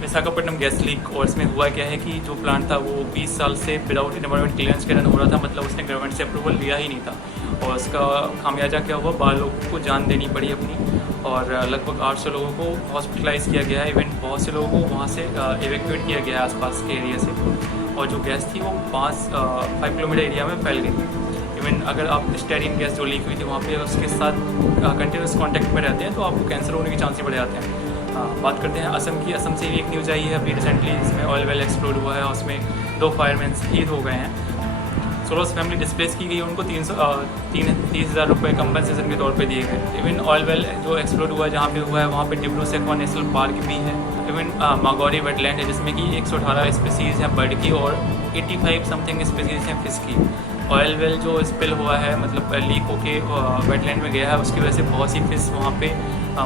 Visakhapatnam gas leak. और इसमें हुआ क्या है कि जो प्लांट था वो 20 साल से विदाउट एनवायरमेंट क्लियरेंस के रन हो रहा था, मतलब उसने गवर्नमेंट से अप्रूवल लिया ही नहीं था। और उसका खामियाजा क्या हुआ, 12 लोगों को जान देनी पड़ी अपनी, और लगभग 800 लोगों को हॉस्पिटलाइज किया गया है। इवन बहुत से लोगों को वहाँ से एवेक्यूएट किया गया है आसपास के एरिया से। और जो गैस थी वो 5 किलोमीटर एरिया में फैल गई। इवन अगर आप स्टेरिन गैस जो लीक हुई थी वहाँ पे उसके साथ कंटिन्यूस कांटेक्ट में रहते हैं तो आपको कैंसर होने के चांसेस बढ़ जाते हैं। बात करते हैं असम की। असम से भी एक न्यूज़ आई है अभी रिसेंटली, इसमें ऑयल वेल एक्सप्लोड हुआ है, उसमें 2 फायरमैन शहीद हो गए हैं। 16 फैमिली डिस्प्लेस की गई, उनको 30,000 रुपये कंपनसेशन के तौर पे दिए गए। इवन ऑयल वेल जो एक्सप्लोड हुआ है जहाँ पे हुआ है वहाँ पे डिब्रू सेखवा नेशनल पार्क भी है। इवन मागौरी वेटलैंड है जिसमें कि 118 स्पीसीज़ हैं बर्ड की और 85 समथिंग स्पीसीज़ हैं फिश की। ऑयल वेल जो स्पिल हुआ है, मतलब लीक होके वेटलैंड में गया है, उसकी वजह से बहुत सी फिश वहाँ पे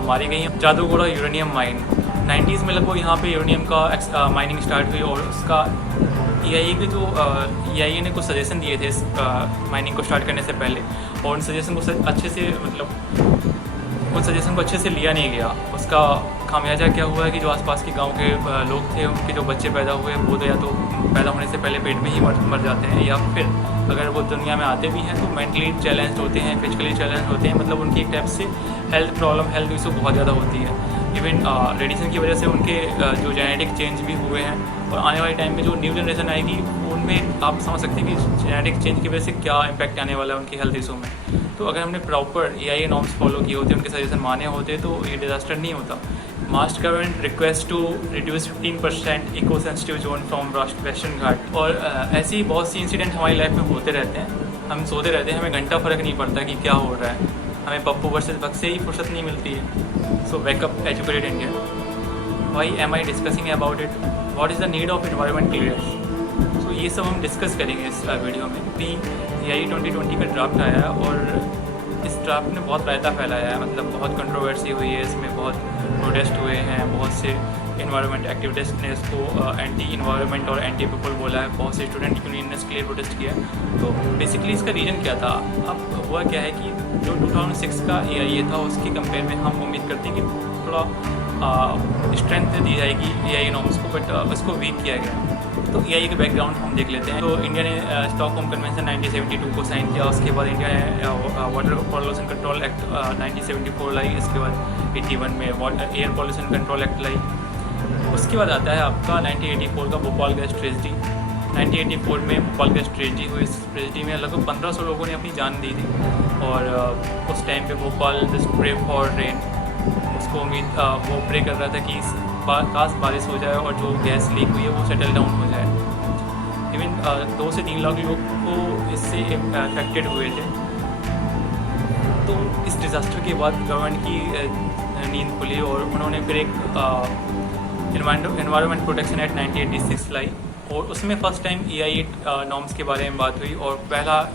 मारी गई हैं। जादूगोड़ा यूरेनियम माइन 90s में लगभग यहाँ पे यूरेनियम का माइनिंग स्टार्ट हुई, और उसका EIA के जो EIA ने कुछ सजेशन दिए थे इस माइनिंग को स्टार्ट करने से पहले, और उन सजेशन को अच्छे से लिया नहीं गया। उसका खामियाजा क्या हुआ है कि जो आसपास के गांव के लोग थे, उनके जो बच्चे पैदा हुए वो तो या तो पैदा होने से पहले पेट में ही मर जाते हैं, या फिर अगर वो दुनिया में आते भी हैं तो मेंटली चैलेंज होते हैं, फिजिकली चैलेंज होते हैं, मतलब उनकी एक टाइप से हेल्थ प्रॉब्लम, हेल्थ इशू बहुत ज़्यादा होती है। इवन रेडिएशन की वजह से उनके जो जेनेटिक चेंज भी हुए हैं, और आने वाले टाइम में जो न्यू जनरेशन आएगी उनमें आप समझ सकते हैं कि जेनेटिक चेंज की वजह से क्या इम्पैक्ट आने वाला है उनकी हेल्थ इशू में। तो अगर हमने प्रॉपर EIA नॉर्म्स फॉलो किए होते, उनके सजेशन माने होते तो ये डिजास्टर नहीं होता। Must government request to reduce 15% eco sensitive zone from western Ghat. और ऐसे ही बहुत सी इंसिडेंट हमारी लाइफ में होते रहते हैं, हम सोते रहते हैं, हमें घंटा फ़र्क नहीं पड़ता कि क्या हो रहा है, हमें पप्पू वर्सेस बग से ही फुर्सत नहीं मिलती है। So wake up educated India, why am I discussing about it, what is the need of environment clearance. So ये सब हम डिस्कस करेंगे इस वीडियो में। EIA 2020 का ड्राफ्ट आया है और इस ड्राफ्ट ने बहुत रायता फैलाया है, मतलब बहुत कंट्रोवर्सी हुई है इसमें, बहुत प्रोटेस्ट हुए हैं, बहुत से इन्वायरमेंट एक्टिविस्ट ने इसको एंटी इन्वायरमेंट और एंटी पीपल बोला है, बहुत से स्टूडेंट यूनियन ने इसके लिए प्रोटेस्ट किया। तो बेसिकली इसका रीज़न क्या था, अब हुआ क्या है कि जो 2006 का EIA था उसके कंपेयर में हम उम्मीद करते हैं कि थोड़ा स्ट्रेंथ दी जाएगी EIA नॉर्म्स को, बट उसको वीक किया गया। तो EIA के बैकग्राउंड हम देख लेते हैं। तो इंडिया ने स्टॉकहोम कन्वेंशन 1972 को साइन किया, उसके बाद इंडिया ने वाटर पॉल्यूशन कंट्रोल एक्ट 1974 लाई, इसके बाद 81 में एयर पॉल्यूशन कंट्रोल एक्ट लाई। उसके बाद आता है आपका 1984 का भोपाल गैस ट्रेजेडी। 1984 में भोपाल गैस ट्रेजेडी हुई, इस ट्रेजेडी में लगभग 1500 लोगों ने अपनी जान दी थी। और उस टाइम पे Bhopal just pray for rain, उसको उम्मीद वो प्रे कर रहा था कि काश बारिश हो जाए और जो गैस लीक हुई है वो सेटल डाउन हो जाए। इवन 2 से 3 लाख लोग को इससे अफेक्टेड हुए थे। तो इस डिज़ास्टर के बाद गवर्नमेंट की नींद खुली और उन्होंने फिर एक एनवायरनमेंट प्रोटेक्शन एक्ट 1986 लाई, और उसमें फ़र्स्ट टाइम EIA नॉर्म्स के बारे में बात हुई। और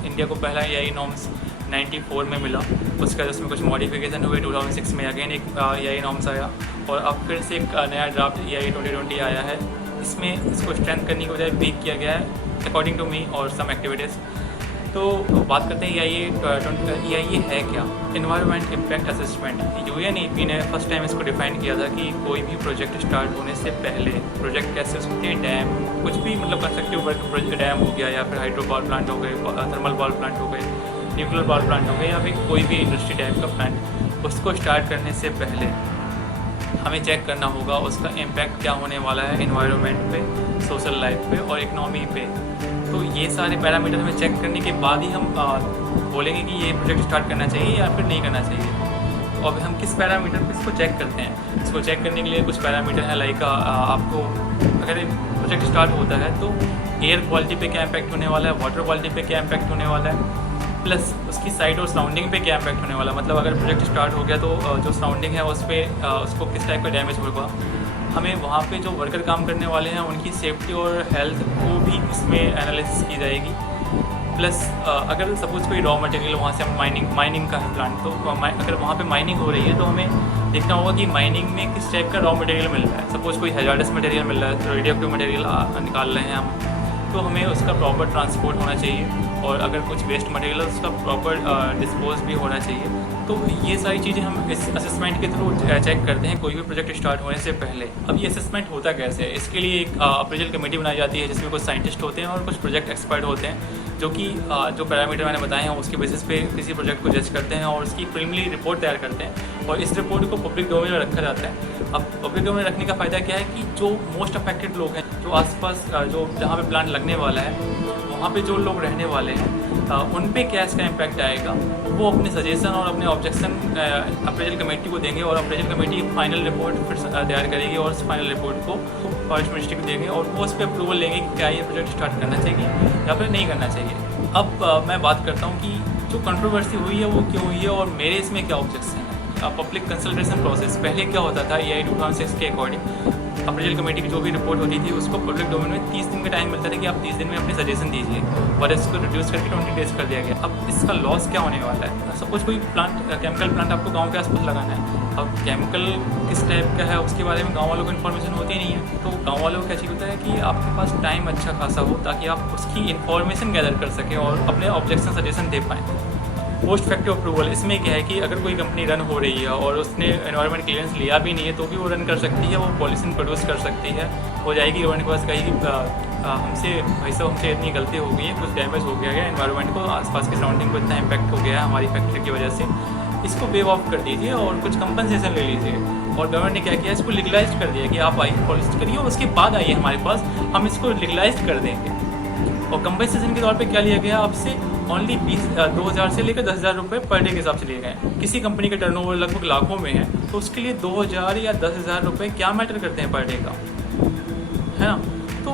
इंडिया को पहला EIA नॉर्म्स 94 में मिला। उसके बाद उसमें कुछ मॉडिफिकेशन हुए, 2006 में अगेन एक EIA नॉर्म्स आया, और अब फिर से एक नया ड्राफ्ट EIA 2020 आया है। इसमें इसको स्ट्रेंथ करने की बजाय वीक किया गया है अकॉर्डिंग टू मी और सम एक्टिविटीज़। तो बात करते हैं EIA है क्या। एनवायरनमेंट इम्पैक्ट असेसमेंट, UNEP ने फर्स्ट टाइम इसको डिफाइन किया था कि कोई भी प्रोजेक्ट स्टार्ट होने से पहले, प्रोजेक्ट कैसे हो सकते हैं, डैम, कुछ भी मतलब कंस्ट्रक्टिव वर्क, डैम हो गया या फिर हाइड्रो पावर प्लांट हो गए, थर्मल पावर प्लांट हो गए, न्यूक्लियर पावर प्लांट हो गए, या फिर कोई भी इंडस्ट्री टाइप का प्लांट, उसको स्टार्ट करने से पहले हमें चेक करना होगा उसका इम्पैक्ट क्या होने वाला है एनवायरनमेंट पे, सोशल लाइफ पे और इकनॉमी पे। तो ये सारे पैरामीटर हमें चेक करने के बाद ही हम बोलेंगे कि ये प्रोजेक्ट स्टार्ट करना चाहिए या फिर नहीं करना चाहिए। और हम किस पैरामीटर पे इसको चेक करते हैं, इसको चेक करने के लिए कुछ पैरामीटर है, लाइक आपको अगर प्रोजेक्ट स्टार्ट होता है तो एयर क्वालिटी पे क्या इम्पैक्ट होने वाला है, वाटर क्वालिटी पे क्या इम्पैक्ट होने वाला है, प्लस उसकी साइट और सराउंडिंग पे क्या इम्पैक्ट होने वाला है। मतलब अगर प्रोजेक्ट स्टार्ट हो गया तो जो सराउंडिंग है उस पर उसको किस टाइप का डैमेज होगा। हमें वहाँ पे जो वर्कर काम करने वाले हैं उनकी सेफ्टी और हेल्थ को भी इसमें एनालिसिस की जाएगी। प्लस अगर सपोज़ कोई रॉ मटेरियल वहाँ से हम माइनिंग का है प्लांट, तो अगर वहाँ पे माइनिंग हो रही है तो हमें देखना होगा कि माइनिंग में किस टाइप का रॉ मटेरियल मिल रहा है। सपोज़ कोई हैजार्डस मटेरियल मिल रहा है, तो रेडियोएक्टिव मटेरियल निकाल रहे हैं हम, तो हमें उसका प्रॉपर ट्रांसपोर्ट होना चाहिए, और अगर कुछ वेस्ट मटेरियल है उसका प्रॉपर डिस्पोज भी होना चाहिए। तो ये सारी चीज़ें हम इस असेसमेंट के थ्रू चेक करते हैं कोई भी प्रोजेक्ट स्टार्ट होने से पहले। अब ये असेसमेंट होता कैसे है, इसके लिए एक अप्रेजल कमेटी बनाई जाती है जिसमें कुछ साइंटिस्ट होते हैं और कुछ प्रोजेक्ट एक्सपर्ट होते हैं जो कि जो पैरामीटर मैंने बताए हैं उसके बेसिस पे किसी प्रोजेक्ट को जज करते हैं और उसकी प्रीलिमिनरी रिपोर्ट तैयार करते हैं और इस रिपोर्ट को पब्लिक डोमेन में रखा जाता है। अब पब्लिक डोमेन में रखने का फ़ायदा क्या है कि जो मोस्ट अफेक्टेड लोग हैं, जो आसपास जो जहाँ पे प्लांट लगने वाला है वहाँ पे जो लोग रहने वाले हैं उन पे क्या इसका इम्पैक्ट आएगा, वो अपने सजेशन और अपने ऑब्जेक्शन अप्रेजल कमेटी को देंगे और अप्रेजल कमेटी फाइनल रिपोर्ट फिर तैयार करेगी और उस फाइनल रिपोर्ट को फॉरेस्ट मिनिस्ट्री को देंगे और वो उस पर अप्रूवल लेंगे कि क्या ये प्रोजेक्ट स्टार्ट करना चाहिए या फिर नहीं करना चाहिए। अब मैं बात करता हूँ कि जो कंट्रोवर्सी हुई है वो क्यों हुई है और मेरे इसमें क्या ऑब्जेक्शन है। पब्लिक कंसल्टेशन प्रोसेस पहले क्या होता था, EIA 2006 के अकॉर्डिंग अप्रेजल कमेटी की जो भी रिपोर्ट होती थी उसको पब्लिक डोमेन में 30 दिन का टाइम मिलता था कि आप 30 दिन में अपने सजेशन दीजिए और इसको रिड्यूस करके 20 डेज कर दिया गया। अब इसका लॉस क्या होने वाला है, सपोज कोई प्लांट केमिकल प्लांट आपको गांव के आसपास लगाना है, अब केमिकल किस टाइप का है उसके बारे में गांव वालों को इन्फॉर्मेशन होती नहीं है, तो गांव वालों को क्या चाहिए होता है कि आपके पास टाइम अच्छा खासा हो ताकि आप उसकी इन्फॉर्मेशन गैदर कर सकें और अपने ऑब्जेक्शन सजेशन दे पाएँ। पोस्ट फैक्टिव अप्रूवल, इसमें क्या है कि अगर कोई कंपनी रन हो रही है और उसने एनवायरनमेंट क्लियरेंस लिया भी नहीं है तो भी वो रन कर सकती है, वो पॉल्यूशन प्रोड्यूस कर सकती है, हो जाएगी गवर्नमेंट के पास कहेगी हमसे भाई साहब हमसे इतनी गलती हो गई है, कुछ डैमेज हो गया है एनवायरनमेंट को, आसपास के सराउंडिंग को इतना इम्पैक्ट हो गया है हमारी फैक्ट्री की वजह से, इसको वेव ऑफ कर दीजिए और कुछ कंपनसेशन ले लीजिए। और गवर्नमेंट ने क्या किया, इसको लीगलाइज कर दिया कि आप आइए पॉलिसी करिए और उसके बाद आइए हमारे पास, हम इसको लीगलाइज कर देंगे। और कंपनसेशन के तौर पे क्या लिया गया आपसे, ओनली 2000 से लेकर 10,000 रुपये पर डे के हिसाब से लिए गए। किसी कंपनी का टर्नओवर लगभग लाखों में है तो उसके लिए 2000 या 10,000 रुपये क्या मैटर करते हैं पर डे का, है ना। तो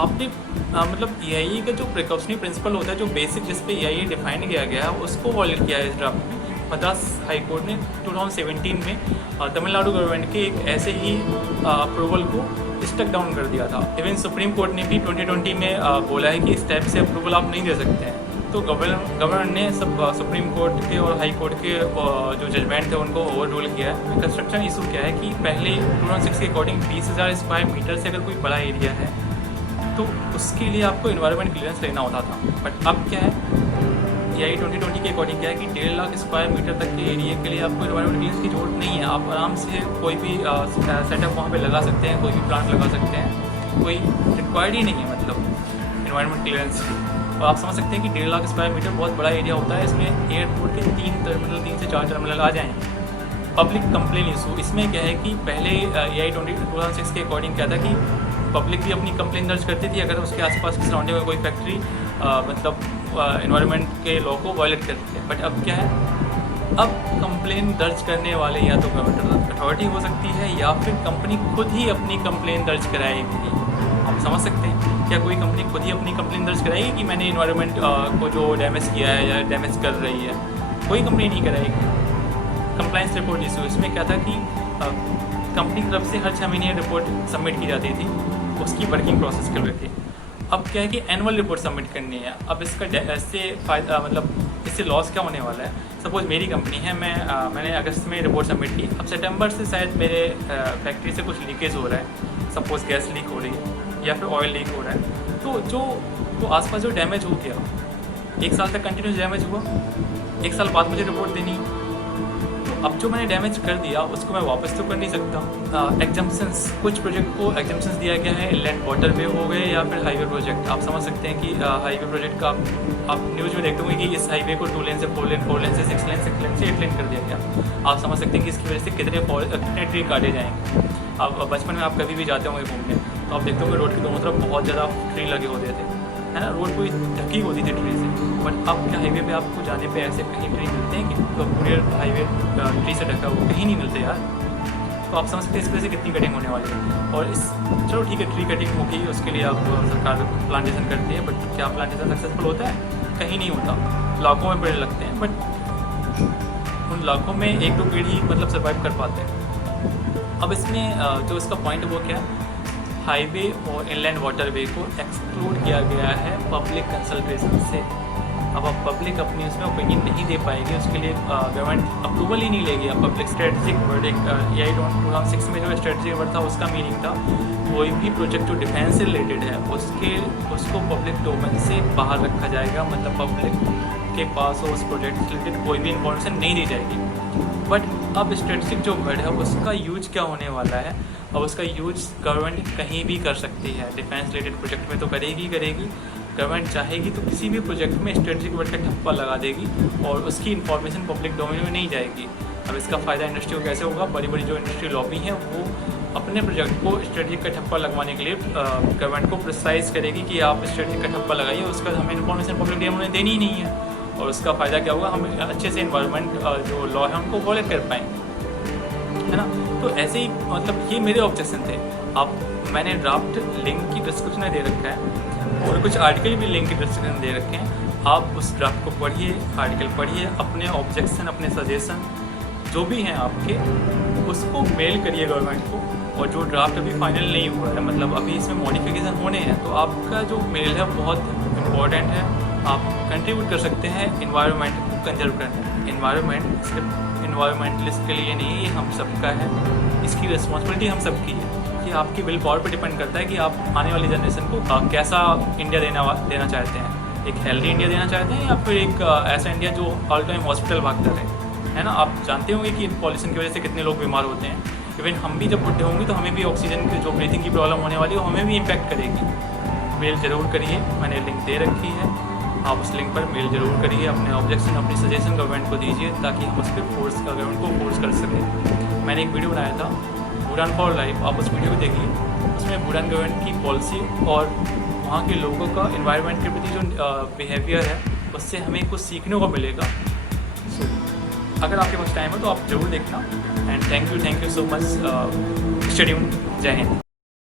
आपने मतलब EIA का जो प्रिकॉशनरी प्रिंसिपल होता है, जो बेसिक जिस पे EIA डिफाइन किया गया है उसको वॉयलेट किया है इस ड्राफ्ट में। मद्रास हाई कोर्ट ने 2017 में तमिलनाडु गवर्नमेंट के एक ऐसे ही अप्रूवल को स्टक डाउन कर दिया था। इवन सुप्रीम कोर्ट ने भी 2020 में बोला है कि इस टाइप से अप्रूवल आप नहीं दे सकते हैं। तो गवर्नर ने सब सुप्रीम कोर्ट के और हाई कोर्ट के जो जजमेंट थे उनको ओवर रूल किया है। कंस्ट्रक्शन इशू क्या है कि पहले 2006 के अकॉर्डिंग 20,000 स्क्वायर मीटर से अगर कोई बड़ा एरिया है तो उसके लिए आपको इन्वायरमेंट क्लियरेंस लेना होता था। बट अब क्या है, EIA 2020 के अकॉर्डिंग क्या है कि 1.5 लाख स्क्वायर मीटर तक के एरिया के लिए आपको इन्वायरमेंट क्लियरेंस की जरूरत नहीं है। आप आराम से कोई भी सेटअप वहाँ पे लगा सकते हैं, कोई भी प्लांट लगा सकते हैं, कोई रिक्वायर्ड ही नहीं है मतलब इन्वायरमेंट क्लियरेंस की। और आप समझ सकते हैं कि 1.5 लाख स्क्वायर मीटर बहुत बड़ा एरिया होता है, इसमें एयरपोर्ट के 3 से 4 टर्मिनल आ जाएंगे। पब्लिक कंप्लेन इशू, इसमें क्या है कि पहले EIA 2006 के अकॉर्डिंग क्या था कि पब्लिक भी अपनी कंप्लेन दर्ज करती थी अगर उसके आसपास की सराउंडिंग में कोई फैक्ट्री मतलब इन्वायरमेंट के लॉ को वायलेट करती है। बट अब क्या है, अब कंप्लेन दर्ज करने वाले या तो गवर्नमेंट अथॉरिटी हो सकती है या फिर कंपनी खुद ही अपनी कंप्लेन दर्ज कराएगी। आप समझ सकते हैं, क्या कोई कंपनी खुद ही अपनी कंप्लेन दर्ज कराएगी कि मैंने इन्वायरमेंट को जो डैमेज किया है या डैमेज कर रही है, कोई कंपनी नहीं कराएगी। कंप्लाइंस रिपोर्ट इशू, इसमें क्या था कि कंपनी की तरफ से हर 6 महीने रिपोर्ट सबमिट की जाती थी, उसकी वर्किंग प्रोसेस कर रही थी। अब क्या है कि एनुअल रिपोर्ट सबमिट करनी है। अब इसका इससे फ़ायदा मतलब इससे लॉस क्या होने वाला है, सपोज मेरी कंपनी है, मैंने अगस्त में रिपोर्ट सबमिट की, अब सितंबर से शायद मेरे फैक्ट्री से कुछ लीकेज हो रहा है, सपोज गैस लीक हो रही है या फिर ऑयल लीक हो रहा है, तो जो आसपास जो डैमेज हो गया 1 साल तक कंटिन्यूस डैमेज हुआ, 1 साल बाद मुझे रिपोर्ट देनी है। अब जो मैंने डैमेज कर दिया उसको मैं वापस तो कर नहीं सकता। एग्जाम्पशंस, कुछ प्रोजेक्ट को एग्जाम्पशंस दिया गया है, इनलैंड वाटरवे हो गए या फिर हाईवे प्रोजेक्ट। आप समझ सकते हैं कि हाईवे प्रोजेक्ट का आप न्यूज़ में देखते होंगे कि इस हाईवे को 2 लेन से 4 लेन, 4 लेन से 6 लेन, 6 लेन से 8 लेन कर दिया गया। आप समझ सकते हैं कि इसकी वजह से कितने ट्री काटे जाएंगे। अब बचपन में आप कभी भी जाते होंगे घूमने तो आप देखते होंगे रोड के दोनों तरफ बहुत ज़्यादा ट्री लगे होते थे, है ना, रोड पूरी ढकी होती थी ट्री से। बट अब क्या हाईवे पे आपको जाने पे ऐसे कहीं ट्री मिलते हैं कि पूरे हाईवे ट्री से ढका हुआ, कहीं नहीं मिलते यार। तो आप समझ सकते हैं इस वजह से कितनी कटिंग होने वाली है। और इस चलो ठीक है, ट्री कटिंग होगी, उसके लिए आप सरकार प्लांटेशन करती है, बट क्या प्लांटेशन सक्सेसफुल होता है? कहीं नहीं होता, लाखों में पेड़ लगते हैं, बट उन लाखों में 1-2 पेड़ ही मतलब सर्वाइव कर पाते हैं। अब इसमें जो इसका पॉइंट वो क्या है, हाईवे और इनलैंड वाटरवे को एक्सक्लूड किया गया है पब्लिक कंसल्टेशन से। अब पब्लिक अपनी उसमें ओपिनियन नहीं दे पाएगी, उसके लिए गवर्नमेंट अप्रूवल ही नहीं लेगी। अब पब्लिक स्ट्रेटजिक वर्ड, एक EIA 2006 में जो स्ट्रेटजिक वर्ड था उसका मीनिंग था कोई भी प्रोजेक्ट जो डिफेंस से रिलेटेड है उसको पब्लिक डोमेन से बाहर रखा जाएगा, मतलब पब्लिक आपके पास हो उस प्रोजेक्ट से रिलेटेड कोई भी इंफॉर्मेशन नहीं दी जाएगी। बट अब स्ट्रेटेजिक जो वर्ड है उसका यूज क्या होने वाला है, अब उसका यूज गवर्नमेंट कहीं भी कर सकती है। डिफेंस रिलेटेड प्रोजेक्ट में तो करेगी। गवर्नमेंट चाहेगी तो किसी भी प्रोजेक्ट में स्ट्रेटेजिक वर्ड का ठप्पा लगा देगी और उसकी इन्फॉर्मेशन पब्लिक डोमेन में नहीं जाएगी। अब इसका फ़ायदा इंडस्ट्री को कैसे होगा? बड़ी बड़ी जो इंडस्ट्री लॉबी हैं वो अपने प्रोजेक्ट को स्ट्रेटेजिक का ठप्पा लगवाने के लिए गवर्नमेंट को प्रिसाइज करेगी कि आप स्ट्रेटेजिक का ठप्पा लगाइए, उसका हमें इन्फॉर्मेशन पब्लिक डोमेन में देनी ही नहीं है। और उसका फ़ायदा क्या होगा? हम अच्छे से इन्वायरमेंट जो लॉ है उनको फॉलो कर पाएंगे, है ना। तो ऐसे ही मतलब ये मेरे ऑब्जेक्शन थे। आप मैंने ड्राफ्ट लिंक की डिस्क्रिप्शन में दे रखा है और कुछ आर्टिकल भी लिंक की डिस्क्रिप्शन दे रखे हैं। आप उस ड्राफ्ट को पढ़िए, आर्टिकल पढ़िए, अपने ऑब्जेक्शन, अपने सजेशन जो भी हैं आपके, उसको मेल करिए गवर्नमेंट को। और जो ड्राफ्ट अभी फाइनल नहीं हुआ है, मतलब अभी इसमें मॉडिफिकेशन होने हैं, तो आपका जो मेल है बहुत इम्पॉर्टेंट है। आप कंट्रीब्यूट कर सकते हैं इन्वायरमेंट को कंजर्व करने। इन्वायरमेंट सिर्फ इन्वायरमेंटलिस्ट के लिए नहीं है, ये हम सबका है, इसकी रिस्पॉन्सिबिलिटी हम सबकी है। ये आपकी विल पावर पर डिपेंड करता है कि आप आने वाली जनरेशन को कैसा इंडिया देना चाहते हैं। एक हेल्दी इंडिया देना चाहते हैं या फिर एक ऐसा इंडिया जो ऑल टाइम हॉस्पिटल भागता रहे, है ना। आप जानते होंगे कि पॉल्यूशन की वजह से कितने लोग बीमार होते हैं। इवन हम भी जब बुढ़े होंगे तो हमें भी ऑक्सीजन की जो ब्रीथिंग की प्रॉब्लम होने वाली है वो हमें भी इम्पैक्ट करेगी। मेल ज़रूर करिए, मैंने लिंक दे रखी है, आप उस लिंक पर मेल ज़रूर करिए। अपने ऑब्जेक्शन, अपनी सजेशन गवर्नमेंट को दीजिए ताकि हम उस पर गवर्नमेंट को फोर्स कर सकें। मैंने एक वीडियो बनाया था भूटान फॉर लाइफ, आप उस वीडियो को देखिए। उसमें भूटान गवर्नमेंट की पॉलिसी और वहाँ के लोगों का एनवायरनमेंट के प्रति जो बिहेवियर है उससे हमें कुछ सीखने को मिलेगा। अगर आपके पास टाइम हो तो आप ज़रूर देखना। And thank you so much. Stay tuned. जय हिंद।